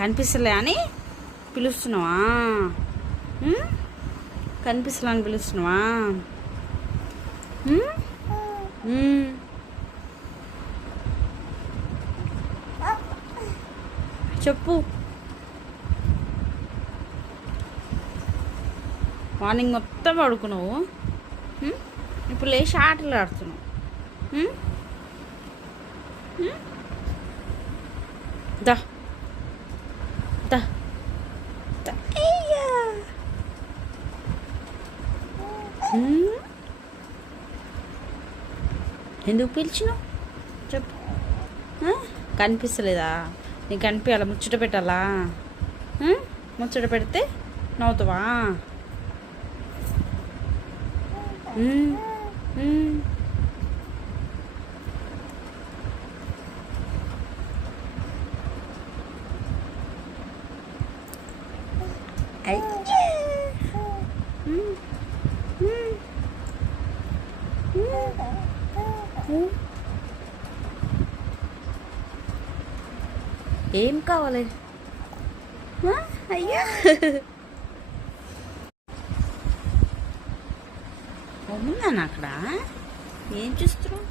కనిపిస్తలే అని పిలుస్తున్నావా? కనిపిస్తలే అని పిలుస్తున్నావా? చెప్పు. మార్నింగ్ మొత్తం పడుకున్నావు, ఇప్పుడు లేచి ఆటలు ఆడుతున్నావు. దా దా దా. ఎందుకు పిలిచినావు చెప్పు. కనిపిస్తలేదా? నీకు కనిపించాలా? ముచ్చట పెట్టాలా? ముచ్చట పెడితే నవ్వుతావా? ఏం కావాలి? అయ్యా ఉందా అక్కడ? ఏం చూస్తున్నావు?